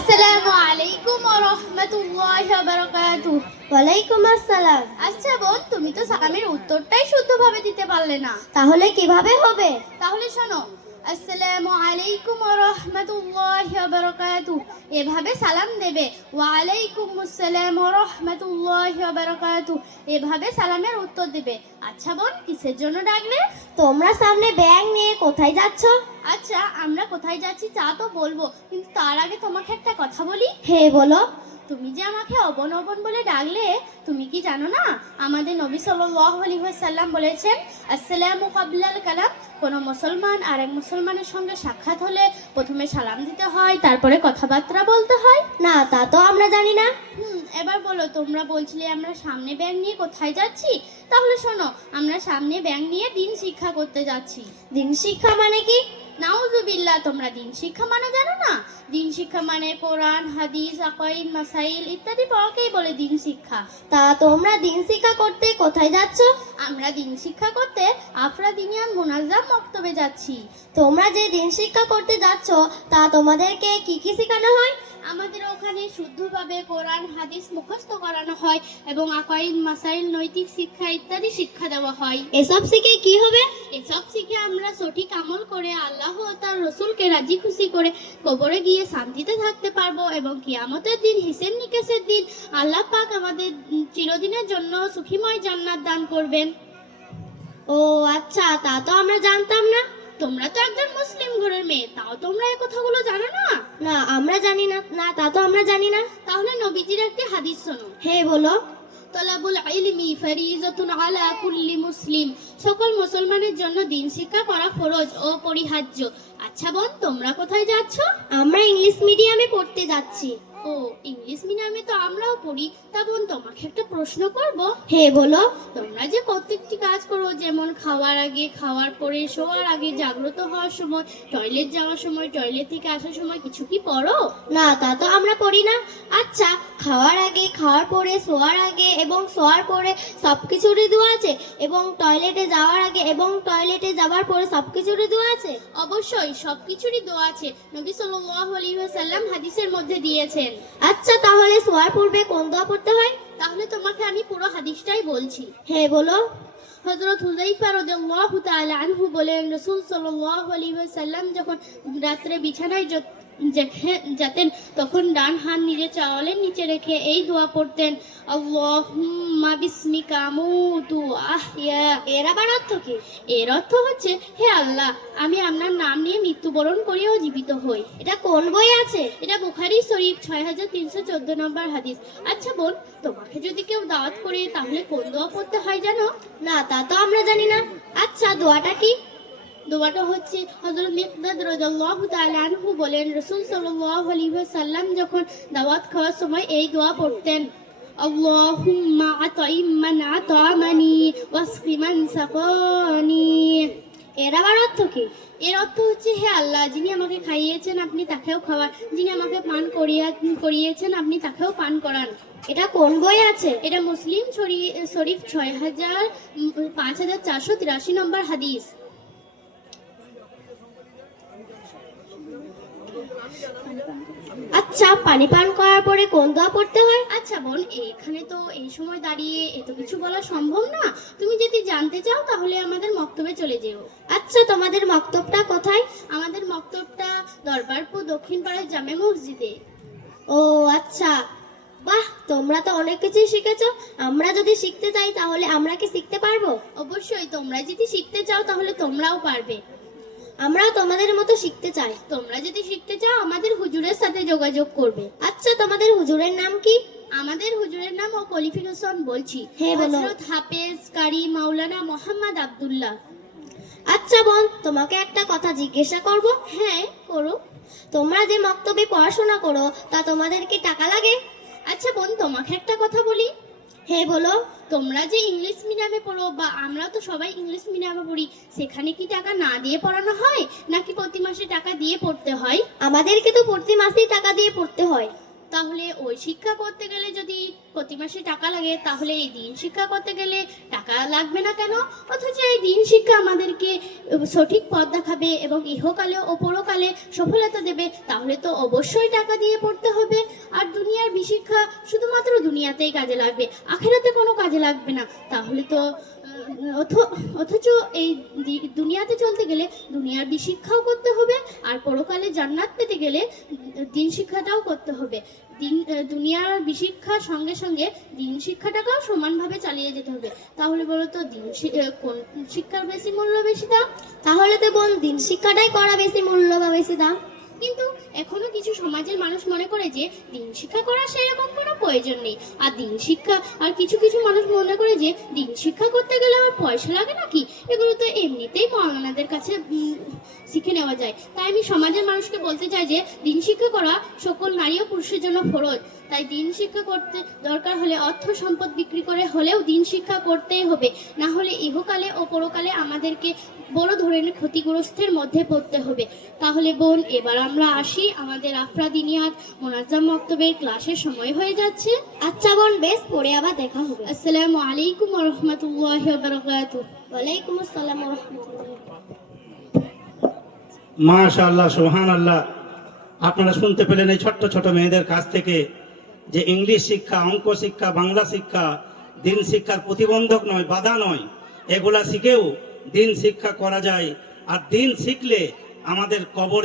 আসসালামু আলাইকুম ওয়া রাহমাতুল্লাহি ওয়া বারাকাতুহু। ওয়ালাইকুম আসসালাম। আচ্ছা বোন, তুমি তো সালামের উত্তরটাই শুদ্ধভাবে দিতে পারলে না। তাহলে কিভাবে হবে? তাহলে শোনো, আসসালামু আলাইকুম ওয়া রাহমাতুল্লাহি ওয়া বারাকাতুহু এভাবে সালাম দেবে। ওয়া আলাইকুম আসসালাম ওয়া রাহমাতুল্লাহি ওয়া বারাকাতুহু এভাবে সালামের উত্তর দেবে। আচ্ছা বোন, কিসের জন্য ডাকলে? তোমরা সামনে ব্যাগ নিয়ে কোথায় যাচ্ছ? আচ্ছা, আমরা কোথায় যাচ্ছি তা তো বলবো, কিন্তু তার আগে তোমাকে একটা কথা বলি। হে বলো। তুমি যে আমাকে অবন অবন বলে ডাকলে, তুমি কি জানো না আমাদের নবী সাল্লাল্লাহু আলাইহি ওয়াসাল্লাম বলেছেন, আসসালামু ক্বাবলাল কালাম। কোনো মুসলমান আরেক মুসলমানের সঙ্গে সাক্ষাৎ হলে প্রথমে সালাম দিতে হয়, তারপরে কথাবার্তা বলতে হয়। না, তা তো আমরা জানি না। এবার বলো, তোমরা বলছিলে আমরা সামনে ব্যাগ নিয়ে কোথায় যাচ্ছি। তাহলে শোনো, আমরা সামনে ব্যাগ নিয়ে দিন শিক্ষা করতে যাচ্ছি। দিন শিক্ষা মানে কি? নাউজুবিল্লাহ, তোমরা দিন শিক্ষা মানে জানো না? দিন শিক্ষা মানে কোরআন, হাদিস, আকাইদ, মাসাইল ইত্যাদি পড়াকেই বলে দিন শিক্ষা। তা তোমরা দিন শিক্ষা করতে কোথায় যাচ্ছ? আমরা দিন শিক্ষা করতে আফরাদিনিয়ান মুনাজ্জাম মক্তবে যাচ্ছি। তোমরা যে দিন শিক্ষা করতে যাচ্ছ তা তোমাদেরকে কি কি শেখানো হয়? আমাদের ওখানে শুদ্ধভাবে কোরআন হাদিস মুখস্থ করানো হয় এবং আকাইদ, মাসাইল, নৈতিক শিক্ষা ইত্যাদি শিক্ষা দেওয়া হয়। এসব শিখে কি হবে? এসব শিখে আমরা সঠিক আমল করে আল্লাহ ও তার রসুলকে রাজি খুশি করে কবরে গিয়ে শান্তিতে থাকতে পারবো এবং কিয়ামতের দিন, হিসেব নিকেশের দিন আল্লাহ পাক আমাদের চিরদিনের জন্য সুখীময় জান্নাত দান করবেন। ও আচ্ছা, তা তো আমরা জানতাম না। তোমরা তো একজন মুসলিম ঘরের মেয়ে, তাও তোমরা এই কথাগুলো জানো না? না, আমরা জানি না। না, তা তো আমরা জানি না। তাহলে নবীজির একটি হাদিস শোনো। হে বলো। তলাবুল ইলমি ফারিজাতুন আলা কুল্লি মুসলিম। সকল মুসলমানের জন্য দিন শিক্ষা করা ফরজ ও পরিহার্য। আচ্ছা বোন, তোমরা কোথায় যাচ্ছ? আমরা ইংলিশ মিডিয়ামে পড়তে যাচ্ছি। ও, ইংলিশ মিডিয়ামে তো আমরাও পড়ি। তা বোন, তোমাকে একটা প্রশ্ন করব। হে বলো। তোমরা যে প্রত্যেকটি কাজ করো, যেমন খাওয়ার আগে, খাওয়ার পরে, শোয়ার আগে, জাগ্রত হওয়ার সময়, টয়লেট যাওয়ার সময়, টয়লেট থেকে আসার সময় কিছু কি পড়ো? না, তা তো আমরা পড়ি না। আচ্ছা, খাওয়ার আগে, খাওয়ার পরে, শোয়ার আগে এবং শোয়ার পরে সবকিছুরই দোয়া আছে এবং টয়লেটে যাওয়ার আগে এবং টয়লেটে যাওয়ার পরে সবকিছুরই দোয়া আছে? অবশ্যই, সবকিছুরই দোয়া আছে। নবী সাল্লাল্লাহু আলাইহি ওয়াসাল্লাম হাদিসের মধ্যে দিয়েছেন। আচ্ছা, তাহলে শোয়ার পূর্বে কোন দোয়া পড়তে হয়? তাহলে তোমাকে আমি পুরো হাদিসটাই বলছি। হে বলো। হযরত হুযায়ফা রাদিয়াল্লাহু তাআলা আনহু বলেন, রাসূল সাল্লাল্লাহু আলাইহি ওয়াসাল্লাম যখন রাত্রে বিছানায় যেতেন তখন ডান হাত নিজের চাওয়ালের নিচে রেখে এই দোয়া পড়তেন, আল্লাহুম্মা বিসমিকা আমুতু আহইয়া। এর আবার অর্থ কি? এর অর্থ হচ্ছে, হে আল্লাহ, আমি আপনার নাম নিয়ে মৃত্যুবরণ করিও জীবিত হই। এটা কোন বই আছে? এটা বুখারী শরীফ 6314 নম্বর হাদিস। আচ্ছা বোন, তোমাকে যদি কেউ দাওয়াত করে তাহলে কোন দোয়া পড়তে হয় জানো? না, তা তো আমরা জানি না। আচ্ছা, দোয়াটা কি? দোয়াটা হচ্ছে, হযরত মিকদাদ রাদিয়াল্লাহু তাআলা আনহু বলেন, রাসূল সাল্লাল্লাহু আলাইহি ওয়াসাল্লাম যখন দাওয়াত খাওয়ার সময় এই দোয়া পড়তেন, আল্লাহুম্মা আতঈম মান আতামানি ওয়াসকি মান সাকানি। এর আবার অর্থ কি? এর অর্থ হচ্ছে, হে আল্লাহ, যিনি আমাকে খাইয়েছেন আপনি তাকেও খাওয়ান, যিনি আমাকে পান করিয়েছেন আপনি তাকেও পান করান। এটা কোন বই আছে? এটা মুসলিম শরীফ 5483 নম্বর হাদিস। আচ্ছা, পানি পান করার পরে কোন দোয়া পড়তে হয়? আচ্ছা বোন, এখানে তো এই সময় দাঁড়িয়ে এত কিছু বলা সম্ভব না। তুমি যদি জানতে চাও তাহলে আমাদের মক্তবে চলে যেও। আচ্ছা, তোমাদের মক্তবটা কোথায়? আমাদের মক্তবটা দরবারপুর দক্ষিণ পাড়ার জামে মসজিদে। ও আচ্ছা, বাহ, তোমরা তো অনেক কিছুই শিখেছো। আমরা যদি শিখতে চাই তাহলে আমরা কি শিখতে পারবো? অবশ্যই, তোমরা যদি শিখতে চাও তাহলে তোমরাও পারবে। আমরাও তোমাদের মতো শিখতে চাই। তোমরা যদি শিখতে চাও আমাদের হুজুরের সাথে যোগাযোগ করবে। আচ্ছা, তোমাদের হুজুরের নাম কি? আমাদের হুজুরের নাম ও কলিফুল হোসেন বলছি। হ্যাঁ, বলো। হযরত হাফেজ কারি মাওলানা মোহাম্মদ আব্দুল্লাহ। আচ্ছা বোন, তোমাকে একটা কথা জিজ্ঞাসা করব। হ্যাঁ, করো। তোমরা যে মক্তবে পড়াশোনা করো তা তোমাদের কি টাকা লাগে? আচ্ছা বোন, তোমাকে একটা কথা বলি। হ্যাঁ বলো। তোমরা যে ইংলিশ মিডিয়ামে পড়ো, বা আমরা তো সবাই ইংলিশ মিডিয়ামে পড়ি, সেখানে কি টাকা না দিয়ে পড়ানো হয় নাকি প্রতি মাসে টাকা দিয়ে পড়তে হয়? আমাদেরকে তো প্রতি মাসেই টাকা দিয়ে পড়তে হয়। ও তাহলে ওই শিক্ষা করতে গেলে যদি প্রতি মাসে টাকা লাগে, তাহলে এই দিন শিক্ষা করতে গেলে টাকা লাগবে না কেন? অথচ এই দিন শিক্ষা আমাদেরকে সঠিক পথ দেখাবে এবং ইহকালে ও পরকালে সফলতা দেবে, তাহলে তো অবশ্যই টাকা দিয়ে পড়তে হবে। আর দুনিয়ার বিশিক্ষা শুধুমাত্র দুনিয়াতেই কাজে লাগবে, আখেরাতে কোনো কাজে লাগবে না। তাহলে তো অথচ এই দুনিয়াতে চলতে গেলে দুনিয়ার বিশিক্ষাও করতে হবে, আর পরকালে জান্নাত পেতে গেলে দিন শিক্ষাটাও করতে হবে। দুনিয়ার বিশিক্ষার সঙ্গে সঙ্গে দিন শিক্ষাটাকেও সমানভাবে চালিয়ে যেতে হবে। তাহলে বলো তো কোন শিক্ষার বেশি মূল্য, বেশি দাম? তাহলে তো বোন দিন শিক্ষাটাই করা বেশি মূল্য বা বেশি দাম। কিন্তু এখনো কিছু সমাজের মানুষ মনে করে যে দিন শিক্ষা করার সেরকম কোনো প্রয়োজন নেই। আর দিন শিক্ষা আর কিছু কিছু মানুষ মনে করে যে দিন শিক্ষা করতে গেলে আমার পয়সা লাগে নাকি, এগুলো তো এমনিতেই মৌলানাদের কাছে শিখে নেওয়া যায়। তাই আমি সমাজের মানুষকে বলতে চাই যে দিন শিক্ষা করা সকল নারী ও পুরুষের জন্য ফরজ। তাই দিন শিক্ষা করতে দরকার হলে অর্থ সম্পদ বিক্রি করে হলেও দিন শিক্ষা করতেই হবে, না হলে ইহকালে ও পরকালে আমাদেরকে বড় ধরনের ক্ষতিগ্রস্তের মধ্যে পড়তে হবে। তাহলে বোন, এবার আমরা আসি, আমাদের আফরাদিনিয়াত মোনাজ্জাম মক্তবের ক্লাসের সময় হয়ে যাচ্ছে। আচ্ছা বোন, বেশ, পরে আবার দেখা হবে। আসসালামু আলাইকুম ওয়া রাহমাতুল্লাহি ওয়া বারাকাতুহু। ওয়ালাইকুম আসসালাম ওয়া রাহমাতুল্লাহ। মাশাআল্লাহ, সুবহানাল্লাহ। আপনারা শুনতে পেলেন এই ছোট্ট ছোট মেয়েদের কাছ থেকে যে ইংলিশ শিক্ষা, অঙ্ক শিক্ষা, বাংলা শিক্ষা দিন শিক্ষার প্রতিবন্ধক নয়, বাধা নয়। এগুলা শিখেও দিন শিক্ষা করা যায়। আর দিন শিখলে আমাদের কবরে